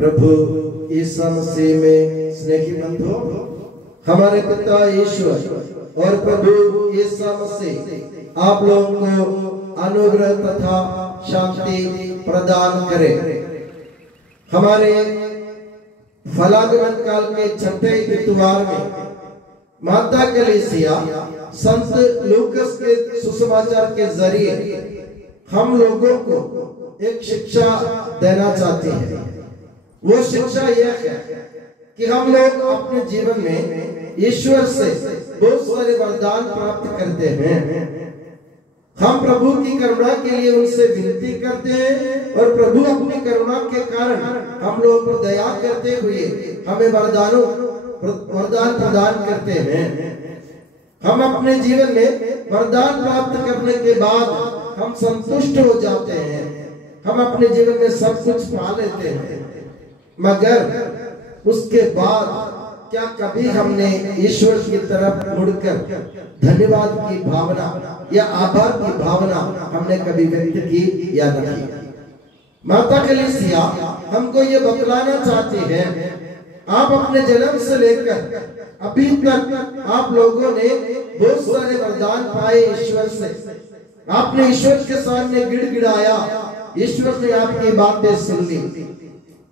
प्रभु ईसा मसीह में स्नेही बंधु, हमारे पिता ईश्वर और प्रभु ईसा मसीह आप लोगों को अनुग्रह तथा शांति प्रदान करे। हमारे फलागमन काल के छठे इतवार में माता कलीसिया संत लूकस के सुसमाचार के जरिए हम लोगों को एक शिक्षा देना चाहती है। वो शिक्षा यह है कि हम लोग अपने जीवन में ईश्वर से बहुत सारे वरदान प्राप्त करते हैं। हम प्रभु की करुणा के लिए उनसे विनती करते हैं और प्रभु अपनी करुणा के कारण हम लोगों पर दया करते हुए हमें वरदान प्रदान करते हैं। हम अपने जीवन में वरदान प्राप्त करने के बाद हम संतुष्ट हो जाते हैं। हम अपने जीवन में सब कुछ पा लेते हैं, मगर उसके बाद क्या कभी हमने ईश्वर की तरफ मुड़कर धन्यवाद की भावना या आभार की भावना हमने कभी व्यक्त की या नहीं? माता कलीसिया हमको ये बतलाना चाहती है, आप अपने जन्म से लेकर अभी तक आप लोगों ने बहुत सारे वरदान पाए ईश्वर से। आपने ईश्वर के सामने गिड़गिड़ाया, ईश्वर ने आपकी बातें सुन ली।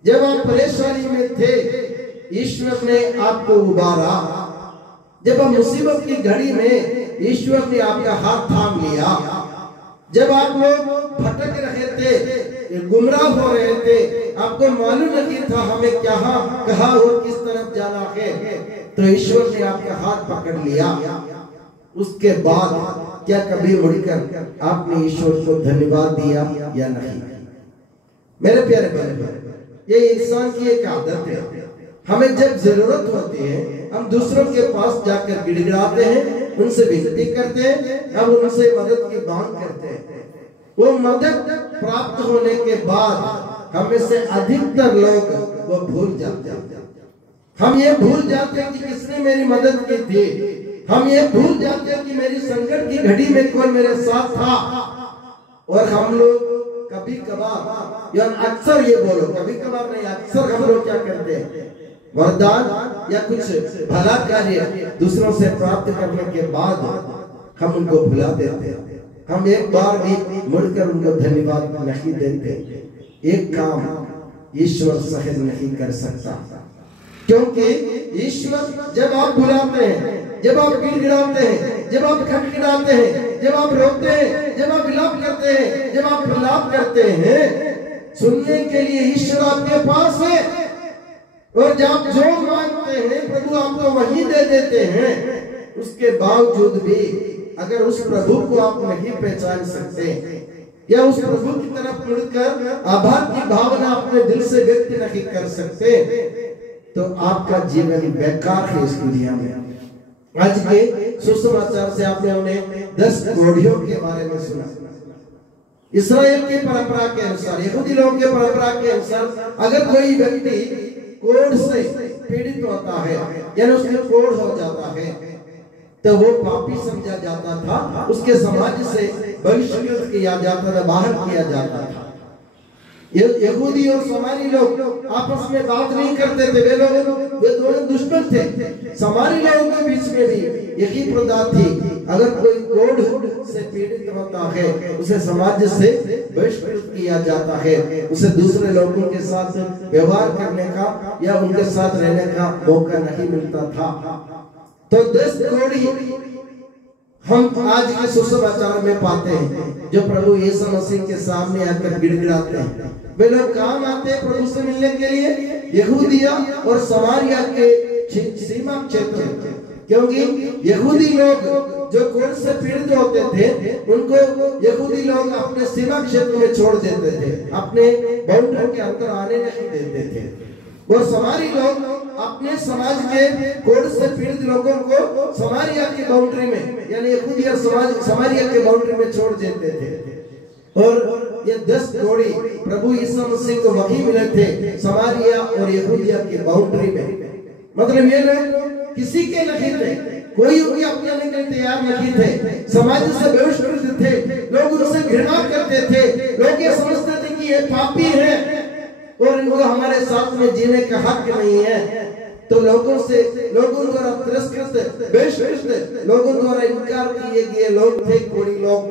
जब आप परेशानी में थे, ईश्वर ने आपको उबारा। जब आप मुसीबत की घड़ी में, ईश्वर ने आपका हाथ थाम लिया। जब आप लोग भटक रहे थे, गुमराह हो रहे थे, आपको मालूम नहीं था हमें क्या कहा और किस तरफ जाना है, तो ईश्वर ने आपका हाथ पकड़ लिया। उसके बाद क्या कभी मुड़कर आपने ईश्वर को धन्यवाद दिया या नहीं? मेरे प्यारे भाई, ये इंसान की एक आदत है। हमें जब जरूरत होती है हम दूसरों के पास जाकर गिड़गिड़ाते हैं, उनसे विनती करते हैं, हम उनसे मदद की मांग करते हैं। वो मदद प्राप्त होने के बाद हमें से अधिकतर लोग वो भूल जाते हैं। हम ये भूल जाते हैं कि किसने मेरी मदद की थी। हम ये भूल जाते हैं कि मेरी संकट की घड़ी में कोई मेरे साथ था। और हम लोग कभी कभार, या अक्सर ये बोलो, कभी कभार नहीं, अक्सर हम लोग क्या करते हैं, वरदान या कुछ भला कार्य दूसरों से प्राप्त करने के बाद हम उनको भुला देते हैं। हम एक बार भी मुड़कर उनको धन्यवाद नहीं देते। एक काम ईश्वर सहज नहीं कर सकता, क्योंकि ईश्वर जब आप बुलाते हैं, जब आप गिड़गिड़ाते हैं, जब आप खटखटाते हैं, जब आप रोते हैं, जब आप विलाप करते हैं, जब आप प्रलाप करते हैं, सुनने के लिए ईश्वर आपके पास है। और जब जो मांगते हैं प्रभु आपको वही दे देते हैं। उसके बावजूद भी अगर उस प्रभु को आप नहीं पहचान सकते या उस प्रभु की तरफ मुड़कर आभार की भावना अपने दिल से व्यक्त नहीं कर सकते, तो आपका जीवन बेकार है इस दुनिया में। आज के सुसमाचार से आपने उन्हें 10 घोड़ियों के बारे में सुना। इस्राएल की परंपरा के अनुसार, यहूदी लोगों के परंपरा के अनुसार, अगर कोई व्यक्ति कोढ़ से पीड़ित होता है, यानी उसके कोढ़ हो जाता है, तो वो पापी समझा जाता था, उसके समाज से बहिष्कृत किया जाता था, बाहर किया जाता था। यहूदी और समारी लोग आपस में बात नहीं करते थे। वे दोनों दुश्मन थे। समारी लोगों के बीच में भी यही प्रथा थी, अगर कोई कोढ़ से पीड़ित होता है उसे समाज से बहिष्कृत किया जाता है, उसे दूसरे लोगों के साथ व्यवहार करने का या उनके साथ रहने का मौका नहीं मिलता था। तो 10 घोड़ी हम आज के सुसमाचार में पाते हैं, जो प्रभु यीशु मसीह के सामने आकर गिड़गिड़ाते हैं। वे लोग काम आते हैं प्रभु से मिलने के लिए, यहूदिया और समारिया के सीमा क्षेत्र, क्योंकि यहूदी लोग जो कोढ़ से पीड़ित होते थे, उनको यहूदी लोग अपने सीमा क्षेत्र में छोड़ देते थे, अपने बाउंड्री के अंदर आने नहीं देते थे। और समारी लोग अपने समाज के कोढ़ से पीड़ित लोगों को समारिया की बाउंड्री में, यानी यहूदिया समारिया के बाउंड्री में छोड़ देते थे। और ये 10 घोड़ी प्रभु यीशु मसीह को वहीं मिले थे, समारिया और यहूदिया की बाउंड्री में। मतलब ये लोग किसी के नहीं थे, कोई उनके अपनाने के लिए तैयार नहीं थे, समाज से बहिष्कृत थे, लोग उनसे घृणा करते थे, लोग ये समझते थे कि ये पापी है। और इनको हमारे साथ में जीने का हक नहीं है, तो लोगों द्वारा तिरस्कृत, बहिष्कृत, लोगों द्वारा इनकार किए गए लोग थे कोढ़ी लोग।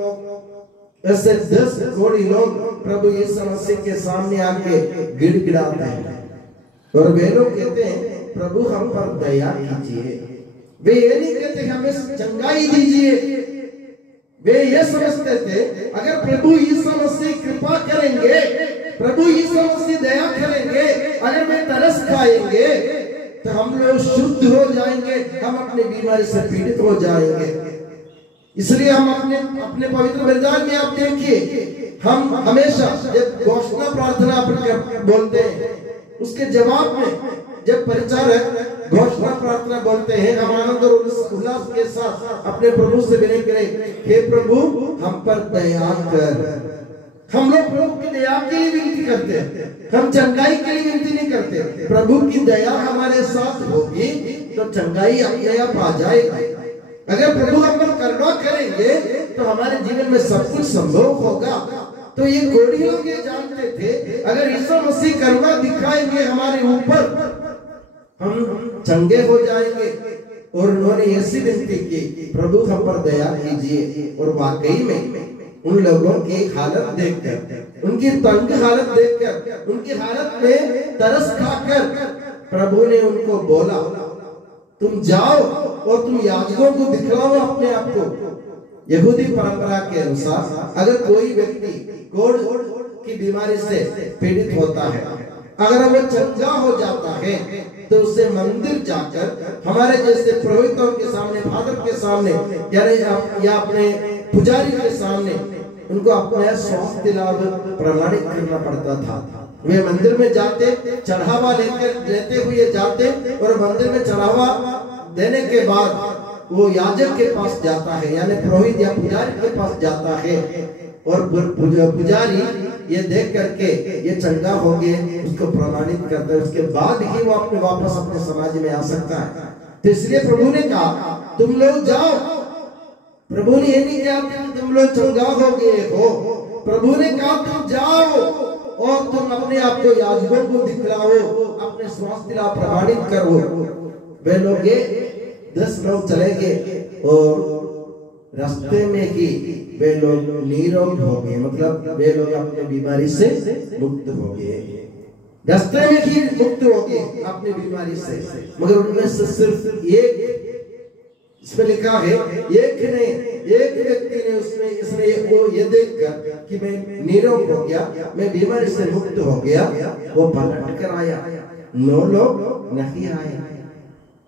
ऐसे 10 कोढ़ी लोग प्रभु यीशु मसीह के सामने आके गिड़गिड़ाते हैं और वे लोग कहते हैं प्रभु हम पर दया कीजिए। वे ये नहीं कहते हमें चंगाई दीजिए, वे ये समझते थे अगर प्रभु यीशु मसीह कृपा करेंगे, प्रभु यीशु मसीह दया करेंगे, अगर वे तरस खाएंगे तो हम लोग शुद्ध हो जाएंगे, हम अपने बीमारी से पीड़ित हो जाएंगे। इसलिए हम अपने पवित्र वरदान में आप देखिए, हम हमेशा जब घोषणा प्रार्थना बोलते हैं, उसके जवाब में जब परिचारक घोषणा प्रार्थना बोलते हैं, हम आनंद और उल्लास के साथ अपने प्रभु से विनय करें, हे प्रभु हम पर दया कर। हम लोग प्रभु की दया के लिए विनती करते हैं, हम चंगाई के लिए विनती नहीं करते। प्रभु की दया हमारे साथ होगी तो चंगाई अपने आप आ जाएगी। अगर प्रभु हम पर करुणा करेंगे तो हमारे जीवन में सब कुछ संभव होगा। तो ये कोढ़ी लोग ये जानते थे अगर यीशु मसीह करुणा दिखाएंगे हमारे ऊपर, हम चंगे हो जाएंगे। और उन्होंने ऐसी विनती की प्रभु हम पर दया कीजिए। और वाकई में उन लोगों की हालत देखकर, उनकी तंग हालत देखकर, उनकी हालत में तरस खाकर प्रभु ने उनको बोला तुम जाओ और तुम याजकों को दिखलाओ अपने आप को। यहूदी परंपरा के अनुसार अगर कोई व्यक्ति कोढ़ की बीमारी से पीड़ित होता है, अगर वो चंगा हो जाता है तो उसे मंदिर जाकर हमारे जैसे पुरोहितों के सामने, फादर के सामने या अपने पुजारी के सामने उनको अपना स्वास्थ्य लाभ प्रमाणित करना पड़ता था। वे मंदिर में जाते, चढ़ावा लेते हुए जाते और मंदिर में चढ़ावा देने के बाद वो याजक के पास जाता है, यानी पुरोहित या पुजारी के पास जाता है और पुजारी ये देख करके ये चंगा हो गए उसको प्रमाणित करता है। उसके बाद ही वो वापस अपने समाज में आ सकता है। तो इसलिए प्रभु ने कहा तुम लोग जाओ। प्रभु ने ये नहीं कहा कि तुम लोग चंगा हो गए हो, प्रभु ने कहा तुम जाओ और तुम अपने आप को याजकों को दिखलाओ, अपने स्वास्थ्य लाभ प्रमाणित करो। वे लोग 10 लोग चले गए और रास्ते में ही वे लोग निरोग हो गए, मतलब वे लोग अपने बीमारी से मुक्त हो गए। रास्ते में ही मुक्त हो गए अपनी बीमारी से, मगर उनमें से सिर्फ एक, इसमें लिखा है एक व्यक्ति ने इसने वो ये देखकर कि मैं निरोग हो गया, मैं बीमारी से मुक्त हो गया, वो पलट कर आया। 9 लोग नहीं आए।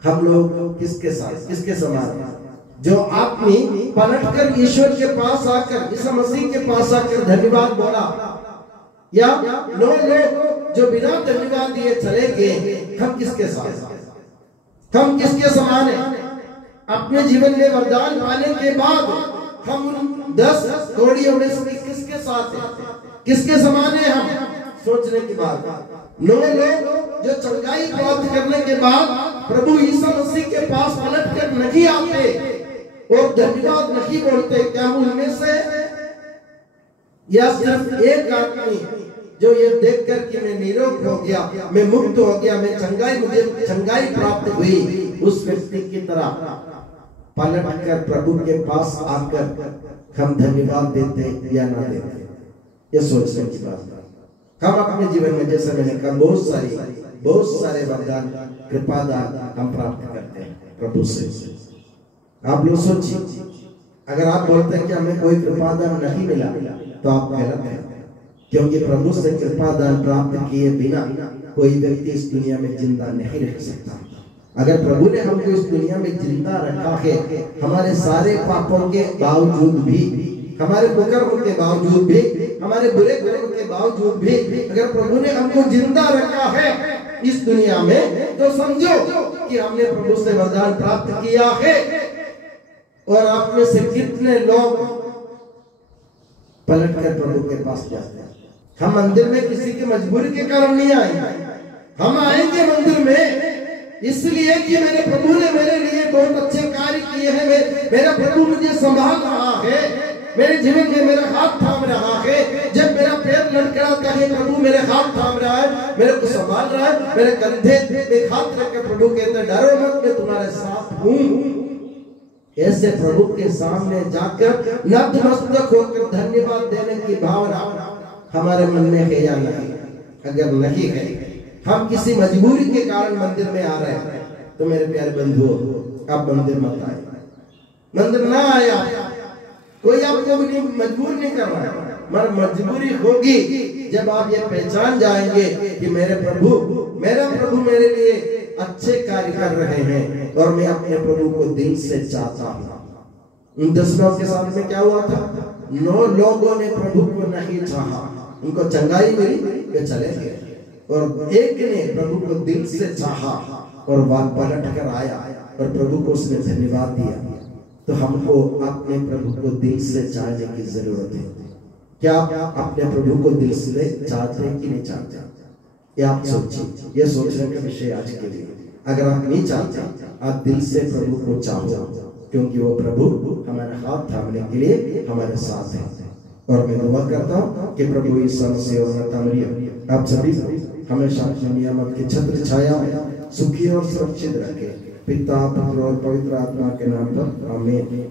हम लोग किसके साथ, किसके समान? जो आपने पलटकर ईश्वर के पास आकर, यीशु मसीह के पास आकर धन्यवाद बोला, या 9 लोग जो बिना धन्यवाद दिए चले गए, हम किसके साथ, हम किसके समान हैं? अपने जीवन में वरदान पाने के बाद हम 10 कोढ़ियों में से किसके साथ हैं, किसके समान हैं? हम सोचने की बात। 9 लोग जो चंगाई प्राप्त करने के बाद प्रभु यीशु मसीह के पास पलट कर नहीं आते और धन्यवाद नहीं बोलते, क्या उनमें से या सिर्फ एक आदमी जो ये देखकर कि मैं निरोग हो गया, मैं मुक्त हो गया, मुझे चंगाई प्राप्त हुई, उस व्यक्ति की तरह पलट कर प्रभु के पास आकर हम धन्यवाद देते या ना देते? ये सोचने की बात है। हम अपने जीवन में, जैसे मैंने कहा, बहुत सारे वरदान, कृपादान हम प्राप्त करते हैं प्रभु से। आप लोग सोचिए, अगर आप बोलते हैं कि हमें कोई कृपादान नहीं मिला तो आप गलत हैं, क्योंकि प्रभु से कृपादान प्राप्त किए बिना कोई व्यक्ति इस दुनिया में जिंदा नहीं रह सकता। अगर प्रभु ने हमको इस दुनिया में जिंदा रखा है, हमारे सारे पापों के बावजूद भी, हमारे कुकर्म के बावजूद भी, हमारे बुरे कर्म के बावजूद भी, अगर प्रभु ने हमको जिंदा रखा है इस दुनिया में, तो समझो कि हमने प्रभु से वरदान प्राप्त किया है। और आप में से कितने लोग पलट कर प्रभु के पास जाते हैं? हम मंदिर में किसी की मजबूरी के कारण नहीं आएंगे, हम आएंगे मंदिर में इसलिए कि मेरे प्रभु ने मेरे लिए बहुत अच्छे कार्य किए हैं, मेरा प्रभु मुझे संभाल रहा है, मेरे जीवन में मेरा हाथ थाम रहा है, जब मेरा पैर लड़खड़ाता है प्रभु मेरे हाथ थाम रहा है, मेरे को संभाल रहा है, मेरे कंधे पे हाथ रख के प्रभु कहते हैं डरो मत, मैं तुम्हारे साथ हूँ। ऐसे प्रभु के सामने जाकर नतमस्तक होकर धन्यवाद देने की भावना हमारे मन में है या नहीं? अगर नहीं है, हम किसी मजबूरी के कारण मंदिर में आ रहे हैं, तो मेरे प्यारे बंधुओं आप मंदिर मत आए, मंदिर ना आया, कोई आपको मजबूर नहीं कर रहा है, मगर मजबूरी होगी जब आप ये पहचान जाएंगे कि मेरा प्रभु मेरे लिए अच्छे कार्य कर रहे हैं और मैं अपने प्रभु को दिल से चाहता हूँ। उन 10 लोगों के साथ में क्या हुआ था? 9 लोगों ने प्रभु को नहीं चाहा, उनको चंगाई मिली, वे चले गए, और एक ने प्रभु को दिल से चाहा और वह पलट कर आया और प्रभु को उसने धन्यवाद दिया। तो हमको अपने प्रभु को दिल से चाहने की जरूरत है। क्या आप अपने प्रभु को दिल से चाहते हैं कि नहीं चाहते? ये आप सोचिए, ये सोचने का विषय आज के लिए। अगर आप नहीं चाहते, आप दिल से प्रभु को चाहो, क्योंकि वो प्रभु हमारे हाथ थामने के लिए हमारे साथ है। और मैं दुआ करता हूँ कि प्रभु यीशु मसीह और आप सभी हमेशा नियामत की छत्र छाया सुखी और सुरक्षित रखे। पिता, पुत्र और पवित्र आत्मा के नाम पर आमीन।